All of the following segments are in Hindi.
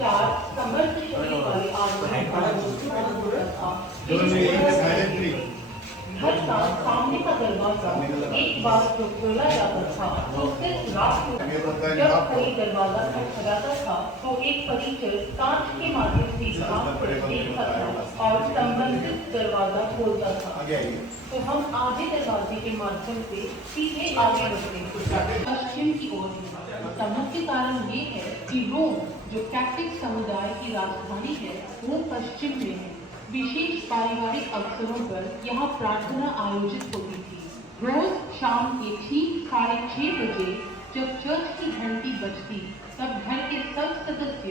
चार समर्थशक्ति वाले आदमी घर का सामने का दरवाजा एक बार जो खोला जाता था तो सिर्फ रात को जब कोई दरवाजा खटखटाता था तो एक परिचय कांच के माध्यम से झांक कर देखता था और संबंधित दरवाजा खोलता था। तो हम आगे दरवाजे के माध्यम से सीधे आगे बढ़ते पश्चिम की ओर। इसका मुख्य कारण ये है कि रोम जो कैथोलिक समुदाय की राजधानी है वो पश्चिम में है। विशेष पारिवारिक अवसरों पर यहाँ प्रार्थना आयोजित होती थी। रोज शाम के ठीक 6:30 बजे जब चर्च की घंटी बजती तब घर के सब सदस्य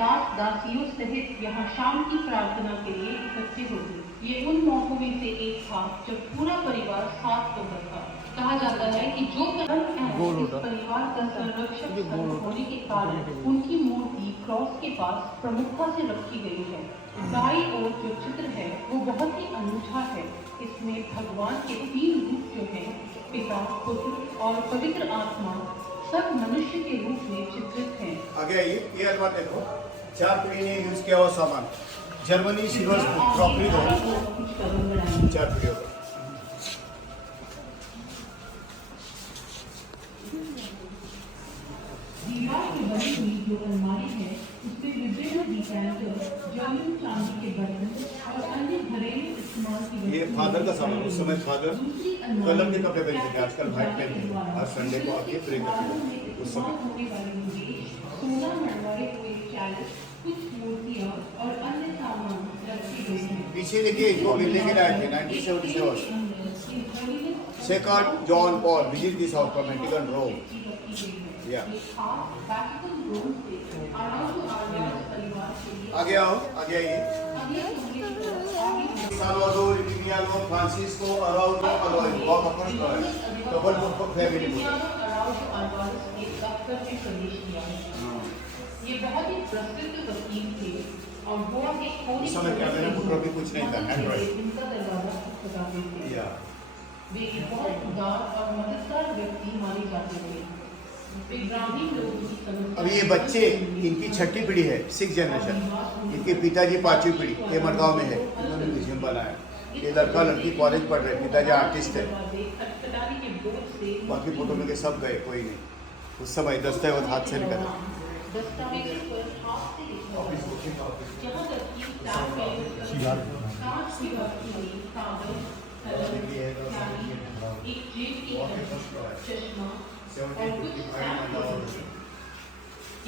दास दासियों सहित यहाँ शाम की प्रार्थना के लिए इकट्ठे होते। ये उन मौकों में से एक था जब पूरा परिवार साथ होता था। कहा जाता है कि जो परिवार का संरक्षक होने के कारण उनकी मूर्ति क्रॉस के पास प्रमुखता से रखी गई है। दाईं ओर जो चित्र है वो बहुत ही अनूठा है। इसमें भगवान के 3 रूप जो हैं पिता, पुत्र और पवित्र आत्मा सब मनुष्य के रूप में चित्रित हैं। आगे आइए, ये अलमारी देखो, 4 पीढ़ी ने यूज किया हुआ सामान, जर्मनी सिल्वर क्रॉकरी दो 4 पीढ़ियों का। दीवार की बनी हुई जो अलमारी है उसमें विभिन्न डिजाइनर जर्मन चांदी के बर्तन और अन्य घरेलू इस्तेमाल की ये फादर का सामान, उस समय फादर कलर के कपड़े पहनते थे, आजकल व्हाइट पहनते हैं, हर संडे को आके प्रे करते हैं। उस समय सोना मरवाए हुए चैलेंज, कुछ मूर्तियां और अन्य सामान रखे गए हैं। पीछे देखिए जो मिलने के लायक थे 1977 second John Paul visit this house from Vatican Rome. आगे आओ, आगे आइए। Salvador Italiano Francisco Araujo Alois बहुत अपॉस्टल है, डबल बुक फैमिली बुक। ये बहुत ही प्रसिद्ध वकील थे और वो उस समय क्या मेरे पुत्र भी कुछ नहीं था, एंड्रॉइड। इनका दरवाजा खटखटाते थे। वे बहुत उदार और मददगार व्यक्ति माने जाते थे। अब ये बच्चे, इनकी 6ठी पीढ़ी है, 6th जनरेशन। इनके पिताजी 5वीं पीढ़ी, ये मडगांव में है, इन्होंने म्यूजियम बनाया। ये लड़का लड़की कॉलेज पढ़ रहे, पिताजी आर्टिस्ट है। बाकी फोटो में के सब गए, कोई नहीं। उस समय दस्तावेज हाथ से निकला।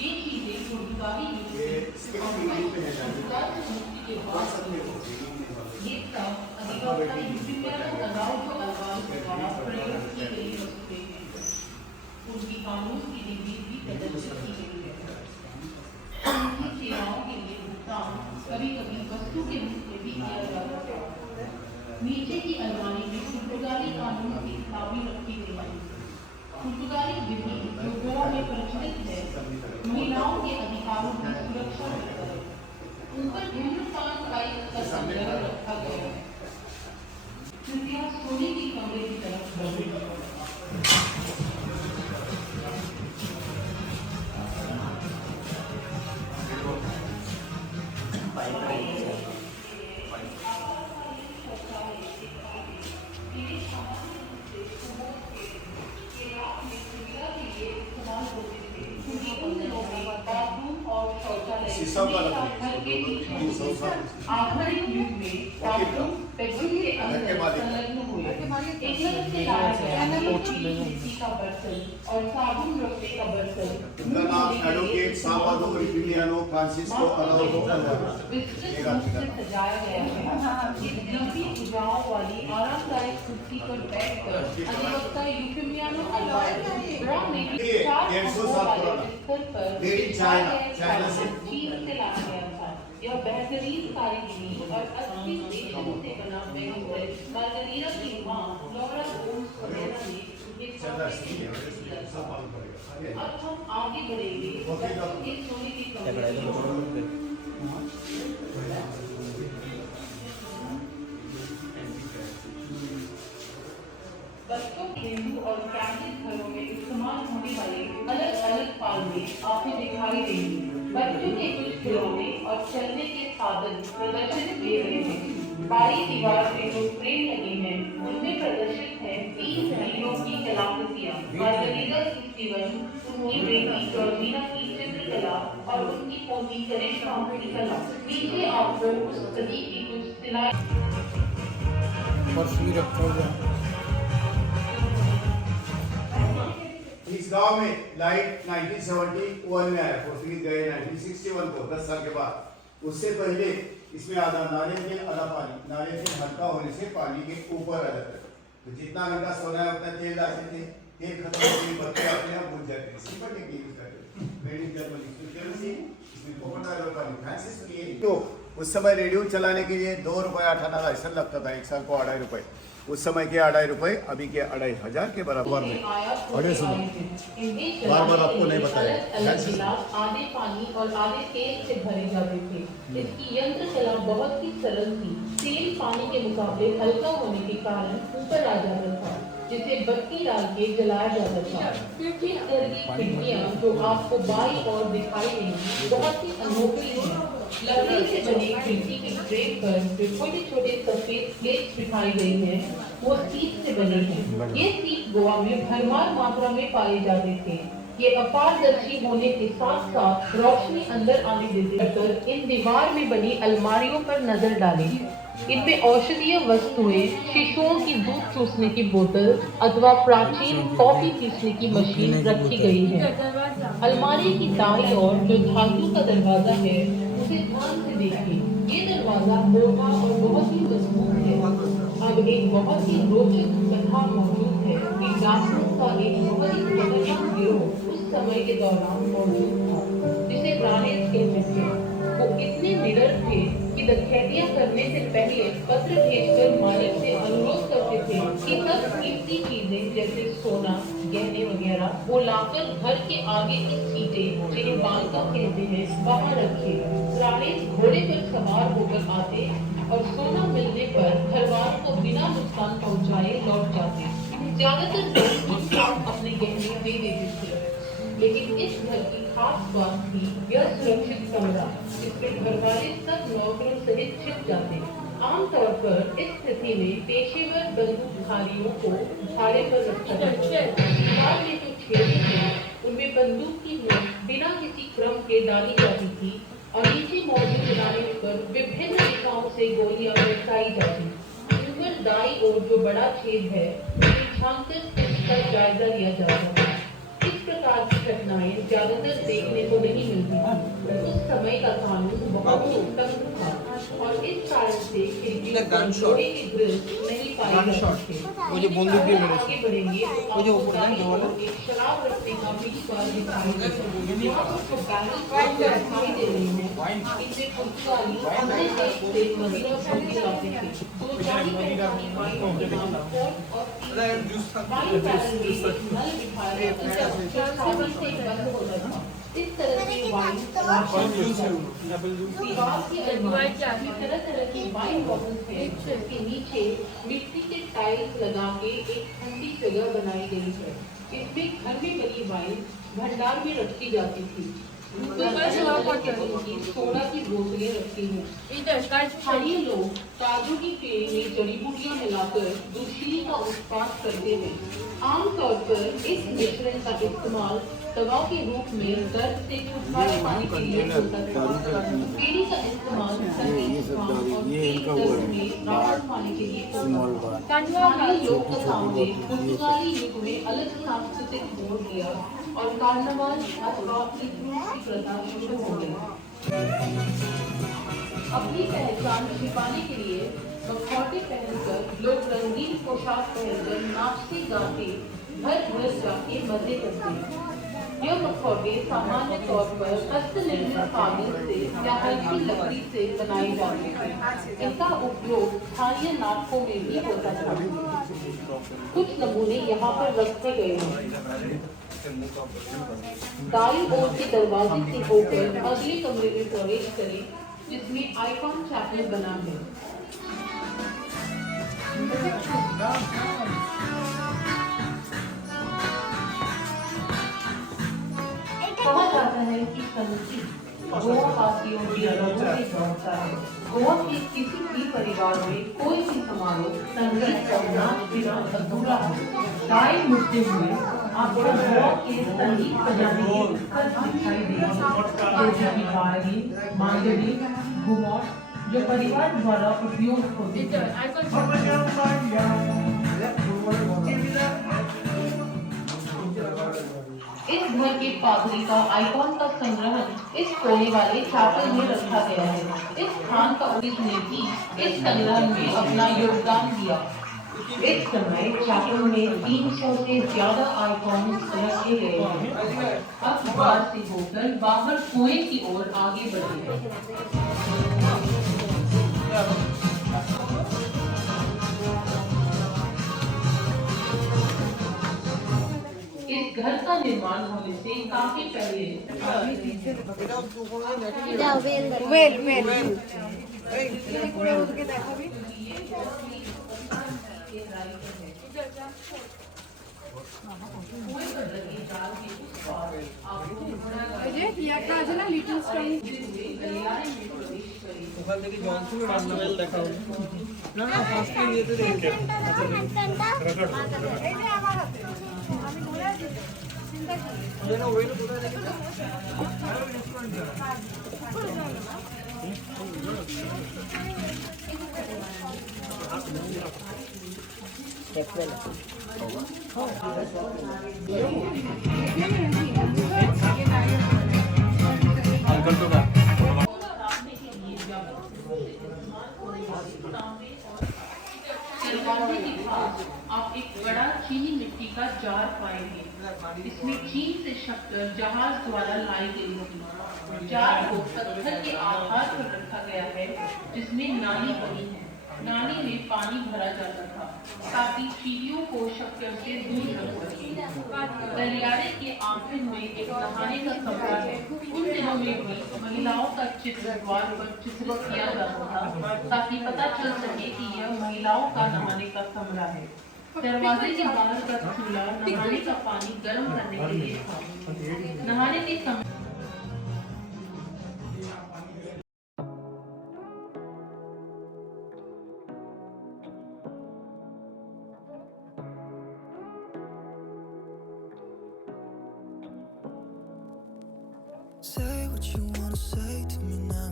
ये चीजें पुर्तगाली ये सब अधिवक्ता यूफिमियानो अराउजो अल्वारेज द्वारा प्रयोग की गई वस्तुएं हैं। उनकी कानून की डिग्री भी प्रदर्शित की गई है। उनकी सेवाओं के लिए भुगतान कभी-कभी वस्तु के रूप में भी किया जाता है। नीचे की अलमारी में पुर्तगाली कानून की किताबें रखी गई हैं। पुर्तगाली विधि जो गोवा में प्रचलित है महिलाओं के अधिकारों की सुरक्षा करता है। ऊपर धूम्रपान का संग्रह रखा गया है। कृपया सोने के कमरे की तरफ बढ़ें। आधुनिक युग में पेट्रोल के अंदर संलग्न हुए एकलव्य से लाया गया मिट्टी का बर्तन और साबुन रखने का बर्तन। उनका नाम advocate Salvador Italiano Francisco Araujo विस्तृत रूप से सजाया गया है। इस लंबी भुजाओं वाली आरामदायक कुर्सी पर बैठकर अधिवक्ता यूफिमियानो अल्वारेज रोम में 400 साल पुराना स्तर पर चीन से लाया गया था। यह बेहतरीन कारीगरी और अच्छी रेशम से बना बैंगल मार्गरीटा की मां लॉरा गोम्स वगैरह ने अब हम आगे बढ़ेंगे इस सोने की कमरे बच्चों हिंदू और कैथोलिक घरों में इस्तेमाल होने वाले अलग आपको दिखाई देंगी। बच्चों के कुछ खिलौने और चलने के साधन प्रदर्शित किए गए हैं। बाहरी दीवार पे जो फ्रेम लगे हैं उनमें प्रदर्शित है 3 हीरो की कलाकृतियां। मार्गरीता स्टीवन, उनकी बेटी जॉर्जिना की चित्रकला और उनकी पोती करिश्मा की कला। नीचे आपको उस सदी की कुछ सिलाई इस गांव में लाइट 1971 में आया। पोर्तुगीज गए 1961 को, 10 साल के बाद। उससे पहले इसमें आधा नारियल तेल आधा पानी। नारियल तेल हल्का होने से पानी के ऊपर आ जाता है, तो जितना घंटा सोना है उतना तेल डालते थे। तेल खत्म होने पर बत्ती अपने आप बुझ जाते हैं। सिंपल टेक्निक यूज करते हैं। Made in Germany. इसमें कोकोनट ऑयल और पानी फैंसी सुनिए। तो उस समय रेडियो चलाने के लिए 2 रुपये 8 आना लाइसेंस लगता था। एक साल को 2.5 रुपये। उस समय के 2.5 रुपये, अभी के 2,500 के बराबर में। अरे सुनो, बार आपको नहीं बताया। अलग गिलास आधे पानी और आधे तेल से भरे जाते थे। इसकी यंत्र कला बहुत ही सरल थी। तेल पानी के मुकाबले हल्का होने के कारण ऊपर आ जाता था, जिसे बत्ती डाल के जलाया जाता था। इस तरह की खिड़कियां जो आपको बाईं ओर दिखाई देंगी बहुत ही अनोखी हैं। लकड़ी से बनी खिड़की की फ्रेम पर जो छोटे छोटे सफेद प्लेट्स दिखाई गई हैं, वो सीप से बने हैं। ये सीप गोवा में भरमार मात्रा में पाए जाते थे। ये अपारदर्शी होने के साथ साथ रोशनी अंदर आने देते थे। इन दीवार में बनी अलमारियों पर नजर डालें। इनमें औषधीय वस्तुएं, शिशुओं की दूध चूसने की बोतल अथवा प्राचीन कॉफी पीसने की मशीन रखी गई है। अलमारी की दाईं ओर जो धातु का दरवाजा है उसे ध्यान से देखिए। ये दरवाजा मोटा और बहुत ही मजबूत है। अब एक बहुत ही रोचक कथा मौजूद है कि डाकुओं का एक बहुत ही खतरनाक गिरोह उस समय के दौरान मौजूद था, जिसे राणेज कहते थे। वो इतने निडर थे कि डकैतियां करने से पहले पत्र भेजकर मालिक से अनुरोध करते थे कि सब कीमती चीजें जैसे सोना, गहने वगैरह वो लाकर घर के आगे की सीटें, जिन्हें बालका कहते हैं, वहां रखे। राणेज घोड़े पर सवार होकर आते और सोना मिलने पर घरवालों को बिना नुकसान पहुंचाए लौट जाते। ज्यादातर लोग अपने गहने दे देते थे, लेकिन इस घर की खास बात थी यह सुरक्षित कमरा, जिसमें घरवाले सब नौकरों सहित छिप जाते। आमतौर पर इस स्थिति में पेशेवर बंदूकधारियों को भाड़े पर रखा जाता है। दीवार में जो छेदें थे उनमें बंदूक की नोक बिना किसी क्रम के डाली जाती थी और नीचे मौजूद रानियों पर विभिन्न दिशाओं से गोलियां बरसाई जाती। ऊपर दाईं ओर जो बड़ा छेद है उसे झांककर उसका जायजा लिया जाता है। इस प्रकार की घटनाएं ज्यादातर देखने को नहीं मिलती। उस समय का कानून बहुत ही तंग था और इस कारण से खिड़की लोहे के ग्रिल नहीं पाए जाते थे। वो जो बंदूक भी मेरे आगे बढ़ेंगे वो जो ऊपर है वो वाला एक शराब रखने का भी द्वार दिखाई देता है। यहाँ पर जो बैरल दिखाई दे रही है इनमें पुर्तगाली अपने देश से मदीना पहुंचे जाते थे। तो जानी पहचानी वाइन के नाम फोर्ट और वाइन बैरल में एक नल बिठाया जाता था जो चाबी से बंद होता था। इस तरह की वाइन दीवार की अलमारी में तरह-तरह की वाइन बॉटल्स हैं, जिसके नीचे मिट्टी के टाइल्स लगा के एक ठंडी जगह बनाई गई है। इसमें घर में बनी वाइन भंडार में रखी जाती थी। सोडा की बोतलें रखी हैं। स्थानीय लोग काजू की पेड़ में जड़ी बूटियां मिलाकर दूसरी का उत्पाद करते हैं। आमतौर पर इस मिश्रण का इस्तेमाल दवाओं के रूप में दर्द से छुटकारा पाने के लिए होता था। केरी का इस्तेमाल संगीत जुकाम और तेज दर्द में राहत पाने के लिए होता था। स्थानीय लोक कथाओं ने पुर्तगाली युग में अलग सांस्कृतिक मोड़ लिया और कार्निवाल अथवा क्रिसमस की प्रथा शुरू हो गई। अपनी पहचान छिपाने के लिए मखौटे पहनकर लोग रंगीन पोशाक पहनकर नाचते गाते घर घर जाके मजे करते। यह मखौटे सामान्य तौर पर हस्तनिर्मित कागज से या हल्की लकड़ी से बनाए जाते थे। इनका उपयोग स्थानीय नाटकों में भी होता था। कुछ नमूने यहाँ पर रखे गए हैं। दाईं ओर के दरवाजे से होकर अगले कमरे में प्रवेश करें, जिसमें आइकॉन चैपल बना है। कहा जाता संगीत गोवा वासियों की रगों में दौड़ता है। गोवा के किसी भी परिवार में कोई भी समारोह संगीत और नाच बिना अधूरा हो। गाय मुझते हुए आपको गोवा के संगीत बजाने के उत्कर्ष दिखाई देंगे, जैसे कि वायलिन, मांडलिन, घुमट, जो परिवार द्वारा उपयोग होते हैं। इस घर के पादरी का आइकॉन का संग्रहण इस कोने वाले चैपल में रखा गया है। इस स्थान का ने भी इस संग्रहण में अपना योगदान दिया। इस समय चैपल में 300 से ज्यादा आइकॉन रखे गए हैं। अब बाहर से होकर बाहर कुएं की ओर आगे बढ़े। इस घर का निर्माण होने से काफी पहले लिटिल स्टोन ওখান থেকে জনসন মার্শমেল দেখা হলো না না ফার্স্ট টাইম যেতে দেখে এই যে আমার হাতে আমি ঘুরে চিন্তা করি যেন ওইটা কোথায় দেখে अंकल तो का दरवाजे के पास आप एक बड़ा चीनी मिट्टी का जार पाएंगे। इसमें चीन से शक्कर जहाज द्वारा लाई गई थी। जार को पत्थर के आधार पर रखा गया है, जिसमें नाली बनी है। नाली में पानी भरा जाता था ताकि चीनियों को शक्कर से दूर रख सके। गलियारे के आखिर में एक नहाने का कमरा है। उन दिनों में भी महिलाओं का चित्र द्वार पर चित्रित किया जाता था ताकि पता चल सके कि यह महिलाओं का नहाने का कमरा है। दरवाजे के बाहर का चूल्हा नहाने का पानी गर्म करने के लिए था। नहाने के समय Say what you wanna say to me now.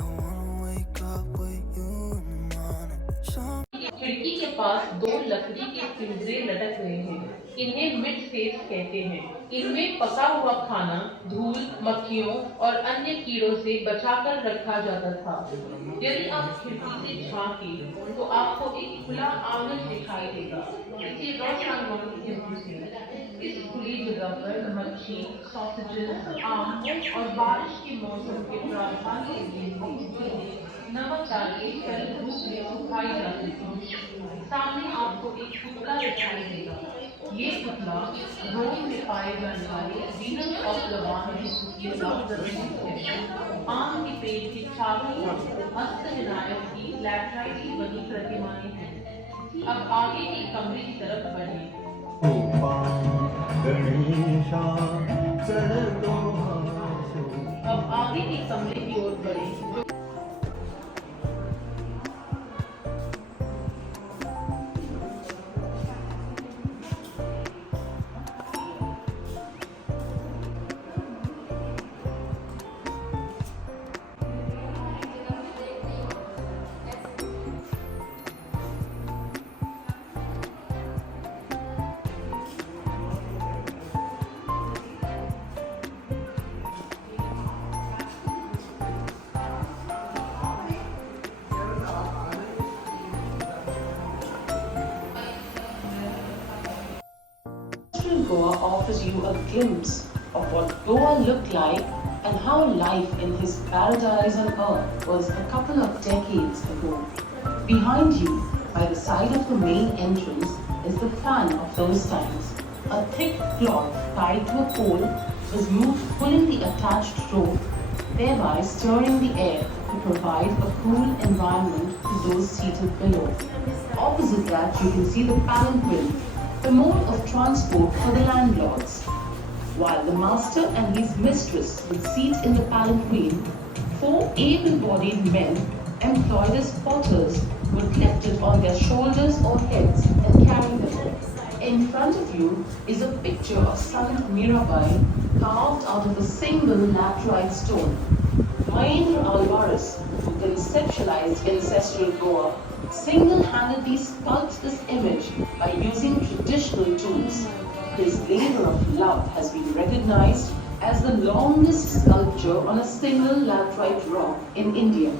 I wanna wake up with you in the morning. खिड़की के पास 2 लकड़ी के पिंजरे लटक रहे हैं। इन्हें मिड सेफ कहते हैं। इनमें पका हुआ खाना धूल, मक्खियों और अन्य कीड़ों से बचाकर रखा जाता था। यदि आप खिड़की से झांकें तो आपको एक खुला आंगन दिखाई देगा। इसे इस खुली जगह पर मच्छी, सॉसेजेस, आम और बारिश के मौसम के प्रावधान के लिए नमक डालकर कल धूप में सुखाई जाती थी। सामने आपको एक पुतला दिखाई देगा। ये पुतला रोम में पाए जाने वाले वीनस ऑफ द है। आम के पेड़ के चारों ओर अष्टविनायक की लैटराइट की बनी प्रतिमाएं हैं। अब आगे के कमरे की तरफ बढ़े। अब आगे के कमरे की ओर बढ़े। Goa offers you a glimpse of what Goa looked like and how life in his paradise on earth was a couple of decades ago. Behind you, by the side of the main entrance, is the fan of those times. A thick cloth tied to a pole was moved pulling the attached rope, thereby stirring the air to provide a cool environment to those seated below. Opposite that, you can see the palanquin, the mode of transport for the landlords. While the master and his mistress would seat in the palanquin, 4 able-bodied men employed as porters would lift it on their shoulders or heads and carry them. In front of you is a picture of Sant Mirabai carved out of a single laterite stone. Mahendra Alvarez, who conceptualized ancestral Goa, single-handedly sculpts this image by using traditional tools. His labor of love has been recognized as the longest sculpture on a single laterite rock in India.